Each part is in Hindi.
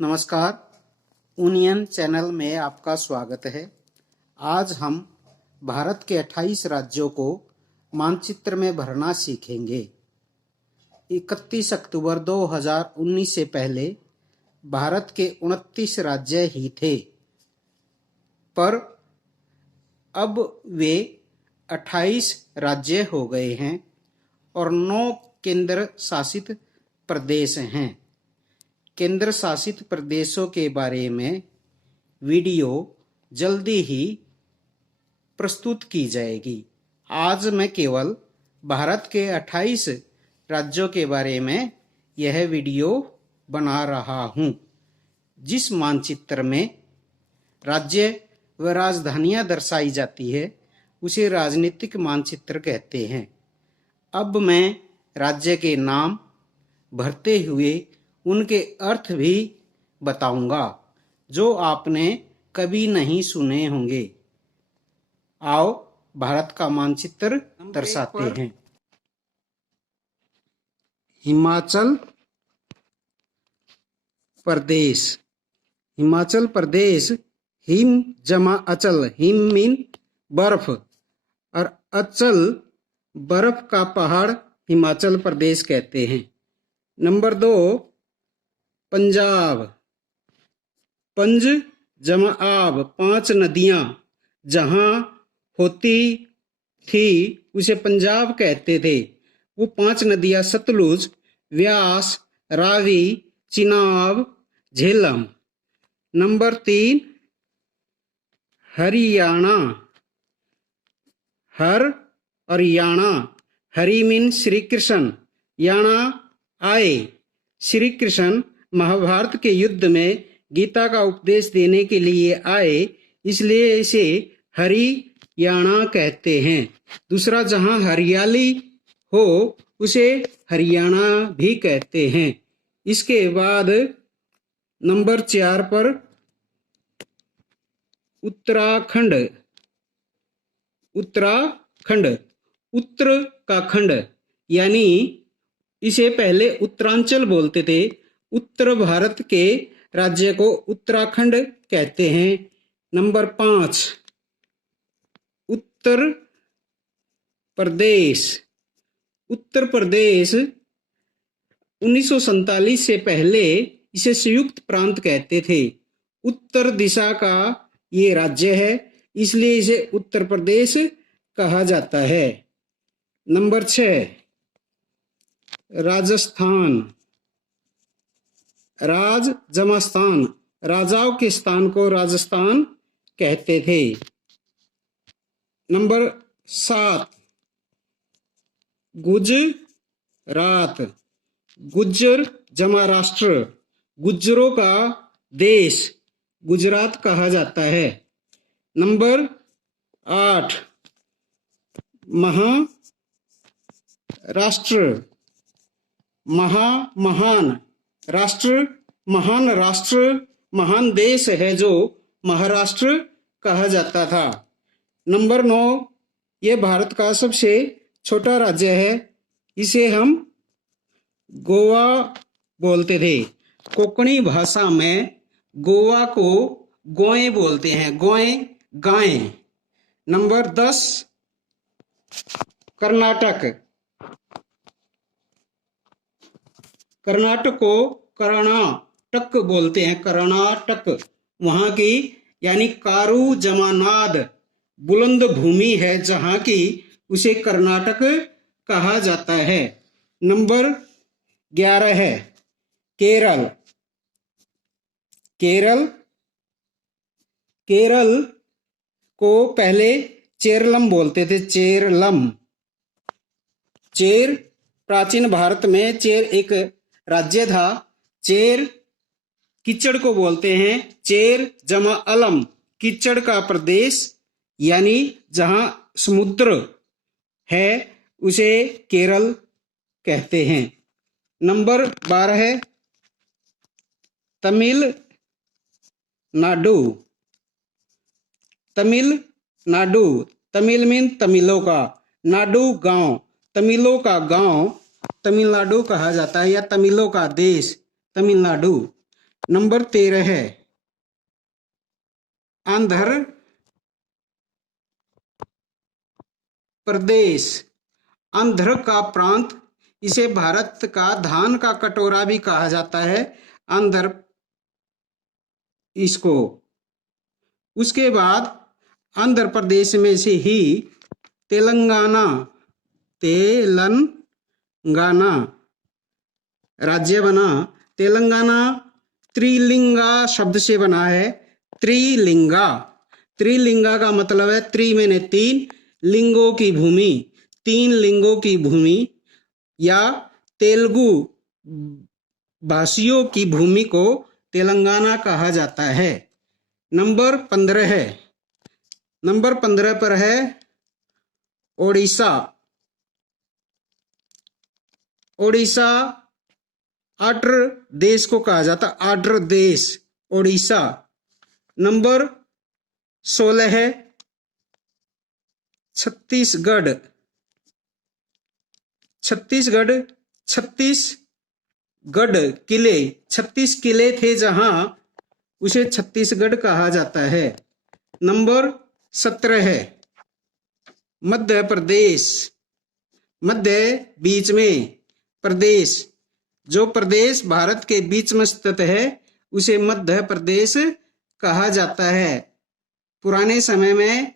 नमस्कार, यूनियन चैनल में आपका स्वागत है। आज हम भारत के 28 राज्यों को मानचित्र में भरना सीखेंगे। 31 अक्टूबर 2019 से पहले भारत के 29 राज्य ही थे, पर अब वे 28 राज्य हो गए हैं और 9 केंद्र शासित प्रदेश हैं। केंद्र शासित प्रदेशों के बारे में वीडियो जल्दी ही प्रस्तुत की जाएगी। आज मैं केवल भारत के 28 राज्यों के बारे में यह वीडियो बना रहा हूं। जिस मानचित्र में राज्य व राजधानियां दर्शाई जाती है उसे राजनीतिक मानचित्र कहते हैं। अब मैं राज्य के नाम भरते हुए उनके अर्थ भी बताऊंगा जो आपने कभी नहीं सुने होंगे। आओ भारत का मानचित्र दर्शाते हैं। हिमाचल प्रदेश। हिमाचल प्रदेश हिम जमा अचल, हिम मीन बर्फ और अचल बर्फ का पहाड़ हिमाचल प्रदेश कहते हैं। नंबर 2 पंजाब। पंज जमा आब, 5 नदियां जहां होती थी उसे पंजाब कहते थे। वो 5 नदियां सतलुज, व्यास, रावी, चिनाब, झेलम। नंबर 3 हरियाणा। हर और याना, हरि मीन श्री कृष्ण, याना आए। श्री कृष्ण महाभारत के युद्ध में गीता का उपदेश देने के लिए आए, इसलिए इसे हरियाणा कहते हैं। दूसरा, जहां हरियाली हो उसे हरियाणा भी कहते हैं। इसके बाद नंबर 4 पर उत्तराखंड। उत्तराखंड उत्तर का खंड, यानी इसे पहले उत्तरांचल बोलते थे। उत्तर भारत के राज्य को उत्तराखंड कहते हैं। नंबर 5 उत्तर प्रदेश। उत्तर प्रदेश 1947 से पहले इसे संयुक्त प्रांत कहते थे। उत्तर दिशा का ये राज्य है, इसलिए इसे उत्तर प्रदेश कहा जाता है। नंबर 6 राजस्थान। राज जमा स्थान, राजाओं के स्थान को राजस्थान कहते थे। नंबर 7 गुजरात। गुज्जर जमा राष्ट्र, गुज्जरों का देश गुजरात कहा जाता है। नंबर 8 महाराष्ट्र। महान राष्ट्र, महान राष्ट्र, महान देश है जो महाराष्ट्र कहा जाता था। नंबर 9 ये भारत का सबसे छोटा राज्य है, इसे हम गोवा बोलते थे। कोंकणी भाषा में गोवा को गोए बोलते हैं, गोए गाय। नंबर 10 कर्नाटक। कर्नाटक को कर्नाटक बोलते हैं, कर्नाटक। वहां की यानी कारू जमानाद बुलंद भूमि है जहां की उसे कर्नाटक कहा जाता है। नंबर 11 है केरल। केरल को पहले चेरलम बोलते थे, चेरलम। चेर प्राचीन भारत में चेर एक राज्य था। चेर कीचड़ को बोलते हैं, चेर जमा अलम, कीचड़ का प्रदेश, यानी जहां समुद्र है उसे केरल कहते हैं। नंबर 12 है तमिलनाडु। तमिलनाडु, तमिल मीन तमिलों का, नाडु गांव, तमिलों का गांव तमिलनाडु कहा जाता है, या तमिलों का देश तमिलनाडु। नंबर 13 है आंध्र प्रदेश। आंध्र का प्रांत, इसे भारत का धान का कटोरा भी कहा जाता है, आंध्र इसको। उसके बाद आंध्र प्रदेश में से ही तेलंगाना, तेलंगाना राज्य बना। तेलंगाना त्रिलिंगा शब्द से बना है। त्रिलिंगा, त्रिलिंगा का मतलब है त्रि मैंने तीन, लिंगों की भूमि, तीन लिंगों की भूमि, या तेलुगु भाषियों की भूमि को तेलंगाना कहा जाता है। नंबर 15 है, नंबर 15 पर है ओडिशा। ओडिशा आर्द्र देश को कहा जाता, आर्द्र देश ओडिशा। नंबर 16 है छत्तीसगढ़। छत्तीसगढ़, छत्तीसगढ़ किले, 36 किले थे जहां, उसे छत्तीसगढ़ कहा जाता है। नंबर 17 है मध्य प्रदेश। मध्य बीच में, प्रदेश, जो प्रदेश भारत के बीच में स्थित है उसे मध्य प्रदेश कहा जाता है। पुराने समय में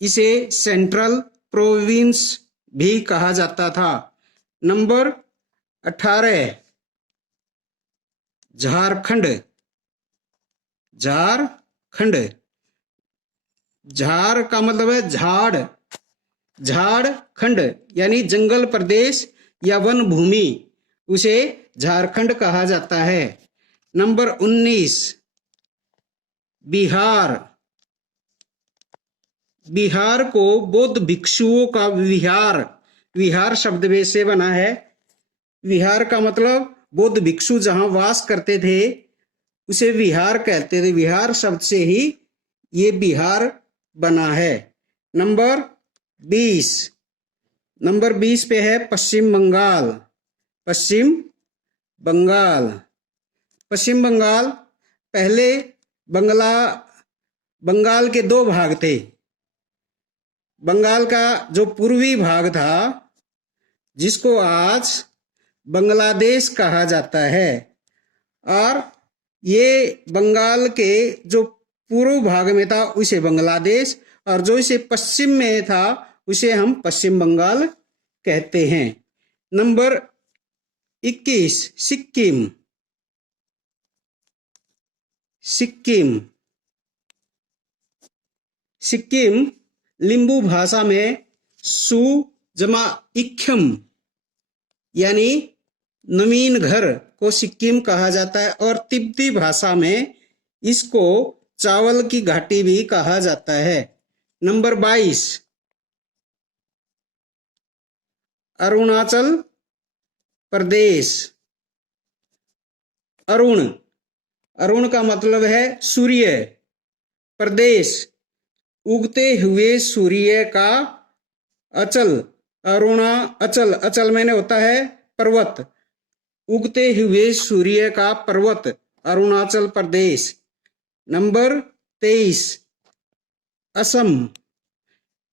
इसे सेंट्रल प्रोविंस भी कहा जाता था। नंबर 18 झारखंड। झारखंड, झार का मतलब है झाड़, झारखंड यानी जंगल प्रदेश या वन भूमि, उसे झारखंड कहा जाता है। नंबर 19 बिहार। बिहार को बौद्ध भिक्षुओं का विहार, विहार शब्द से बना है। विहार का मतलब बौद्ध भिक्षु जहां वास करते थे उसे विहार कहते थे। विहार शब्द से ही ये बिहार बना है। नंबर 20, नंबर 20 पे है पश्चिम बंगाल। पश्चिम बंगाल, पश्चिम बंगाल पहले बंगाल के दो भाग थे। बंगाल का जो पूर्वी भाग था जिसको आज बांग्लादेश कहा जाता है, और ये बंगाल के जो पूर्व भाग में था उसे बांग्लादेश, और जो इसे पश्चिम में था उसे हम पश्चिम बंगाल कहते हैं। नंबर 21 सिक्किम। सिक्किम, सिक्किम लिम्बू भाषा में सु जमा इक्खम यानी नवीन घर को सिक्किम कहा जाता है, और तिब्बती भाषा में इसको चावल की घाटी भी कहा जाता है। नंबर 22 अरुणाचल प्रदेश। अरुण, अरुण का मतलब है सूर्य, प्रदेश उगते हुए सूर्य का, अचल, अरुणा अचल, अचल मैंने होता है पर्वत, उगते हुए सूर्य का पर्वत अरुणाचल प्रदेश। नंबर 23 असम।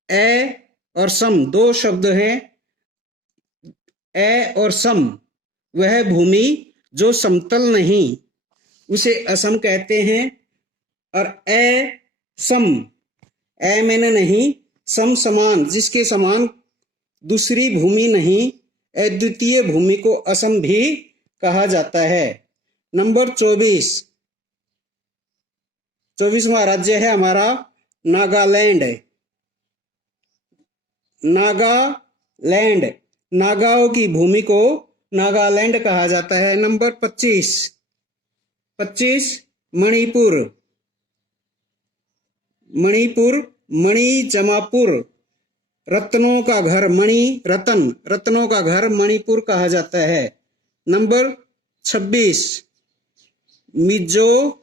ए और सम दो शब्द हैं। ए और सम, वह भूमि जो समतल नहीं उसे असम कहते हैं, और ए सम, ए मैंने नहीं, सम समान, जिसके समान दूसरी भूमि नहीं, अद्वितीय भूमि को असम भी कहा जाता है। नंबर 24, 24वां राज्य है हमारा नागालैंड। नागालैंड, नागाओं की भूमि को नागालैंड कहा जाता है। नंबर 25 मणिपुर। मणिपुर, मणि जमापुर, रत्नों का घर, मणि रतन, रत्नों का घर मणिपुर कहा जाता है। नंबर 26 मिजोरम।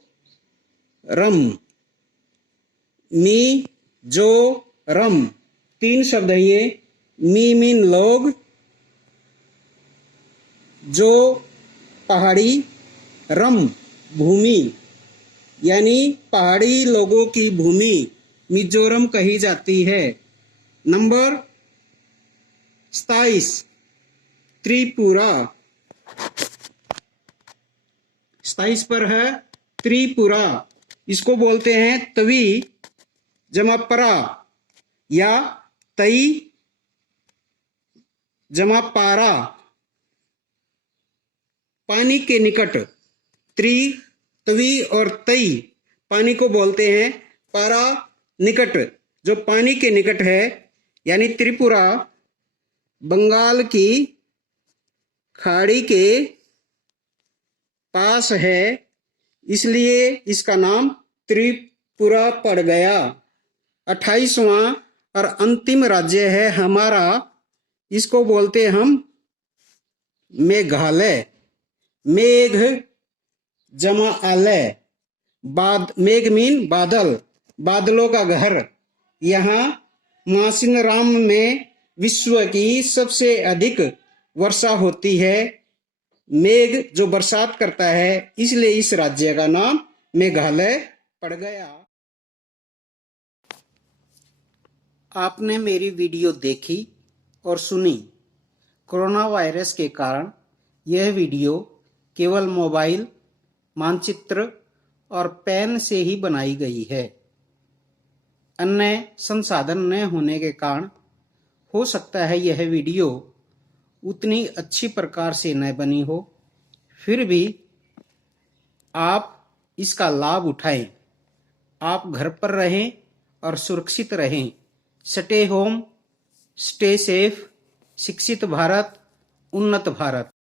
मिजोरम, तीन शब्द है ये। मी मीन लोग, जो पहाड़ी, रम भूमि यानी पहाड़ी लोगों की भूमि मिजोरम कही जाती है। नंबर 27 त्रिपुरा। 27 पर है त्रिपुरा। इसको बोलते हैं तवी जमा परा या तई जमा पारा। पानी के निकट त्रि तवी और तई पानी को बोलते हैं। पारा निकट, जो पानी के निकट है, यानी त्रिपुरा बंगाल की खाड़ी के पास है, इसलिए इसका नाम त्रिपुरा पड़ गया। 28वां और अंतिम राज्य है हमारा, इसको बोलते हम मेघालय। मेघ जमा आलय। मेघ मीन बादल, बादलों का घर। यहाँ मासिनराम में विश्व की सबसे अधिक वर्षा होती है। मेघ जो बरसात करता है, इसलिए इस राज्य का नाम मेघालय पड़ गया। आपने मेरी वीडियो देखी और सुनी। कोरोना वायरस के कारण यह वीडियो केवल मोबाइल, मानचित्र और पेन से ही बनाई गई है। अन्य संसाधन न होने के कारण हो सकता है यह वीडियो उतनी अच्छी प्रकार से न बनी हो, फिर भी आप इसका लाभ उठाएं। आप घर पर रहें और सुरक्षित रहें। Stay home, stay safe. शिक्षित भारत, उन्नत भारत।